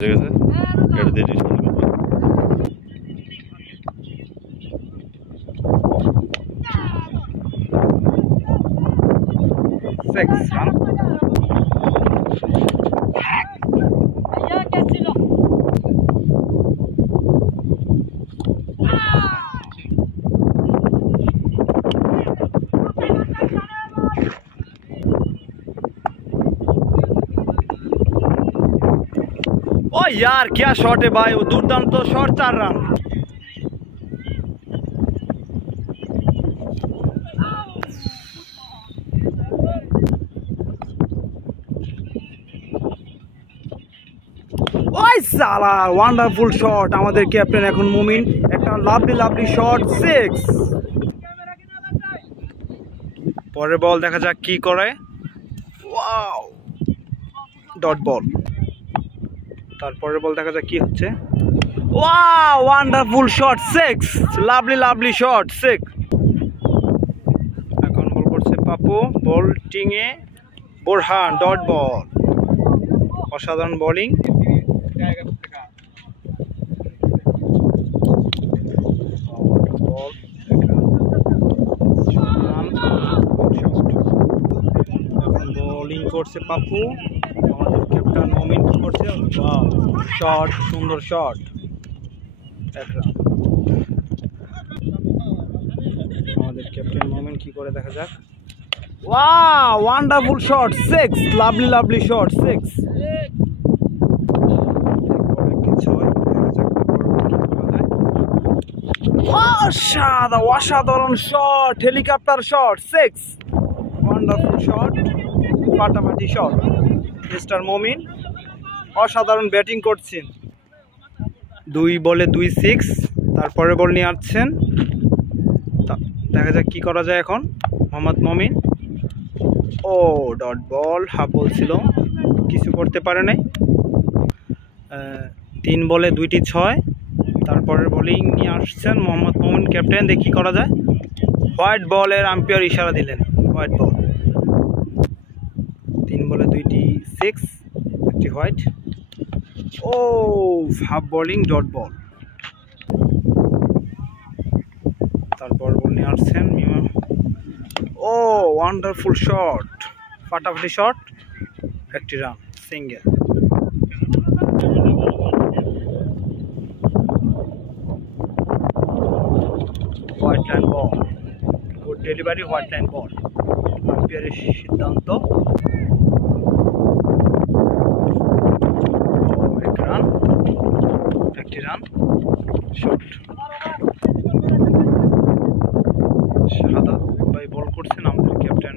ঠিক আছে, এটা দিয়ে রিস্টার্ট করবো। 6 রান। ओ यार क्या शॉट है भाई, वो दुर्दांत तो शॉट 4 रन। ওই সালা ওয়ান্ডারফুল শট আমাদের ক্যাপ্টেন এখন মুমিন, একটা লাভলি লাভলি শট 6। পরের বল দেখা যাক কি করে। Wow, dot ball. তারপরের বল দেখা যাক কি হচ্ছে। Wow, wonderful shot 6, lovely lovely shot 6। এখন বল করছে পাপু, বোল্টিং এ বোরহান, ডট বল। অসাধারণ বোলিং। বোলিং করছে পাপু, আমাদের ক্যাপ্টেন মুমিন কি করছে, শট, সুন্দর শট, 1 রান। আমাদের ক্যাপ্টেন মুমিন কি করে দেখা যাক। Wow, wonderful shot 6, lovely lovely shot 6। অসাধারণ shot, helicopter shot 6, wonderful shot, ফাটাফাটি শট। মিস্টার মুমিন অসাধারণ ব্যাটিং করছেন, 2 বলে 2 6। তারপরে বল নিয়ে আসছেন, দেখা যাক কি করা যায় এখন। মোহাম্মদ মুমিন, ও ডট বল, হাফ বল ছিল, কিছু করতে পারে নাই। 3 বলে 2টি 6। তারপরের বোলিং নিয়ে আসছেন মোহাম্মদ মুমিন ক্যাপ্টেন, দেখি করা যায়। হোয়াইট বলের আম্পায়ার ইশারা দিলেন, হোয়াইট বল। 3 বলে 2টি 6, একটি হোয়াইট। ও হাফ বোলিং, ডট বল। তারপর বল নিয়ে আসছেন, ও ওয়ান্ডারফুল শট, ফাটাফাটি শট, একটি রান, সিঙ্গেল। হোয়াইট লাইন বল, গুড ডেলিভারি, হোয়াইট লাইন বল। আম্পায়ারের সিদ্ধান্ত, 1 রান, একটি রান, শট। শাহাদাত ভাই বল করছেন, আমাদের ক্যাপ্টেন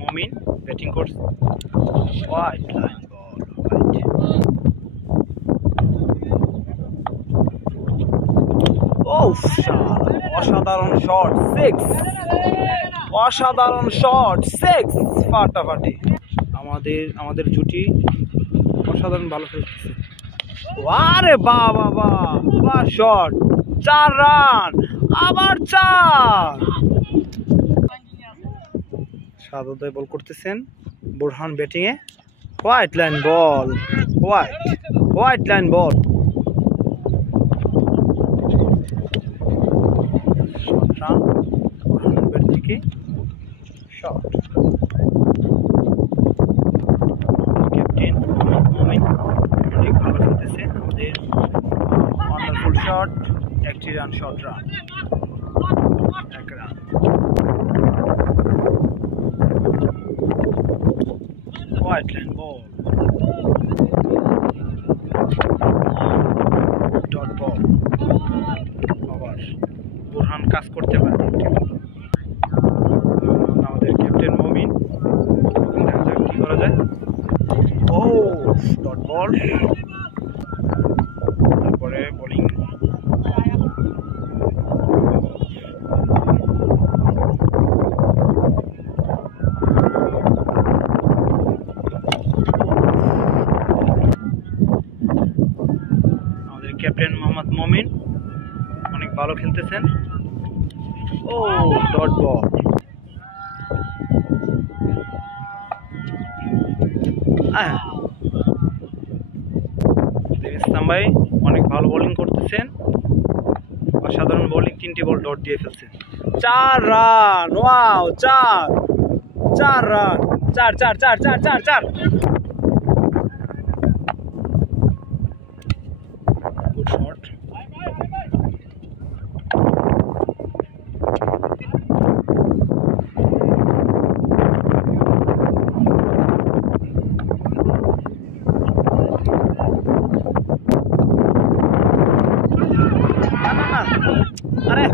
মুমিন ব্যাটিং করছে। হোয়াইট লাইন বল, অসাধারণ শট 6, অসাধারণ শট 6, ফাটাফাটি। আমাদের জুটি অসাধারণ ভালো খেলতেছে। আরে বাহ বাহ বাহ, বাহ শট, 4 রান, আবার 4। শাহাদাত বল করতেছেন, বোরহান ব্যাটিং এ, white line ball, white line ball. Shot, captain Mumin অনেক ভালো খেলতেছে, আমাদের ওয়ান্ডারফুল শট, একটি run, shot run, 1 run. White line ball, dot ball. আবার বোরহান কাজ করতে পারে। আমাদের ক্যাপ্টেন মুমিন, দেখা যাক কি করা যায়। ও ডট বল। তারপরে বোলিং, আমাদের ক্যাপ্টেন মোহাম্মদ মুমিন অনেক ভালো খেলতেছেন। ও ডট বল। ইসলাম ভাই অনেক ভালো বোলিং করতেছেন, অসাধারণ বোলিং, 3টি বল ডট দিয়ে ফেলছেন। 4 রান, ওয়াও, 4 রান, 4 4 4 4 4 4। Good shot. আরে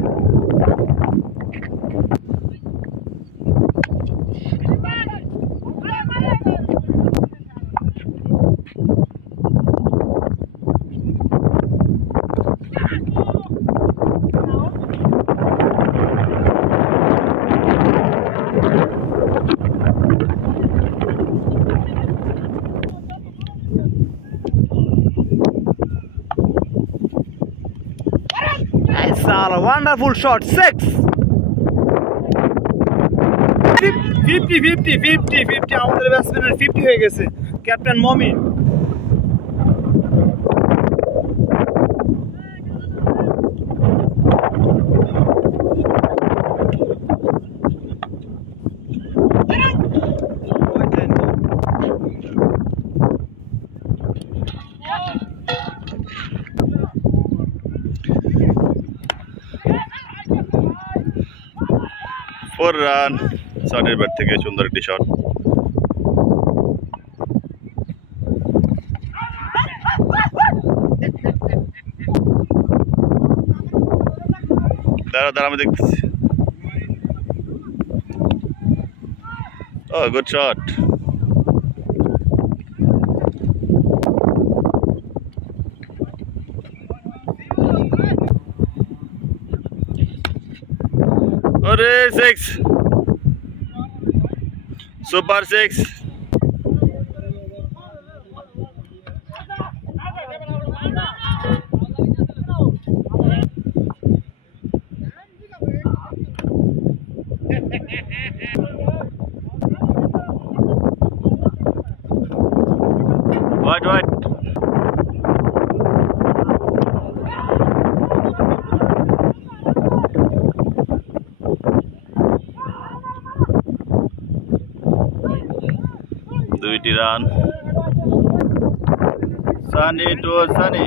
wonderful shot, 6. 50 আমাদের ব্যাটসম্যানের 50 হয়ে গেছে, ক্যাপ্টেন মমিন। ফোর রান, সানের ব্যাট থেকে সুন্দর একটি শট। দাঁড়া আমি দেখতেছি। ও গুড শট। अरे 6, सुपर 6। वाइट 2টি run. Sunny to Sunny.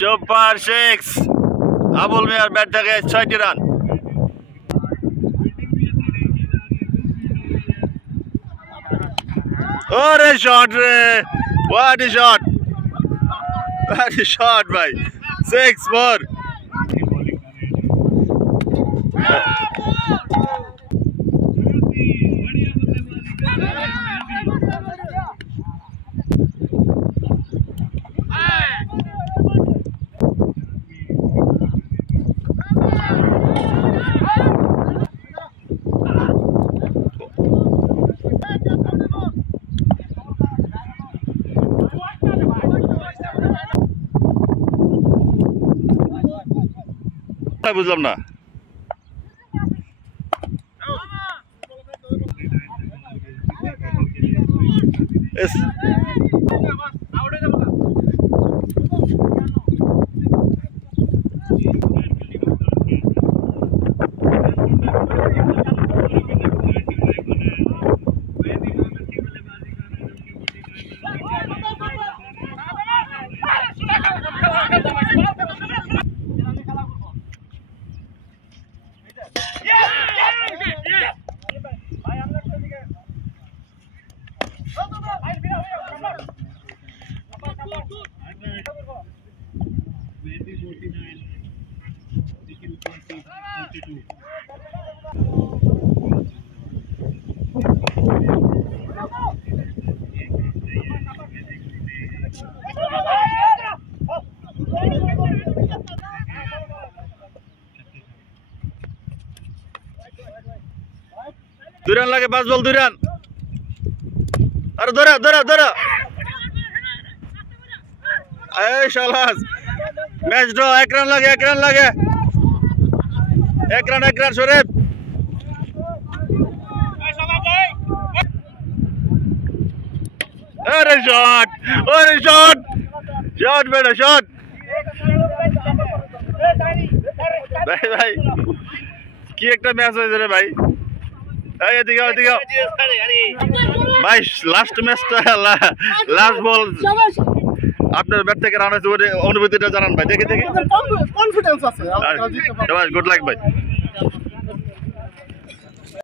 Super 6, Abul মিয়ার ব্যাট থেকে 6টি রান। ওরে শট রে, what a shot, what a shot ভাই, 6-4। বুঝলাম না। 2 রান লাগে, 5 বল 2 রান। আরে ধরা ধরা ধরা, এই শালাস ম্যাচ ড্র। 1 রান লাগে, 1 রান লাগে, 1 রান, 1 রান শরীফ। আরে শট, আরে শট, শট বেটা শট। ভাই ভাই কি একটা ম্যাচ হয়েছে রে ভাই। এই এদিকে এদিকে ভাই, লাস্ট ম্যাচটা, লাস্ট বল আপনার ব্যাট থেকে রান হয়েছে, অনুভূতিটা জানান ভাই। দেখে দেখে কনফিডেন্স আছে, গুড লাক ভাই।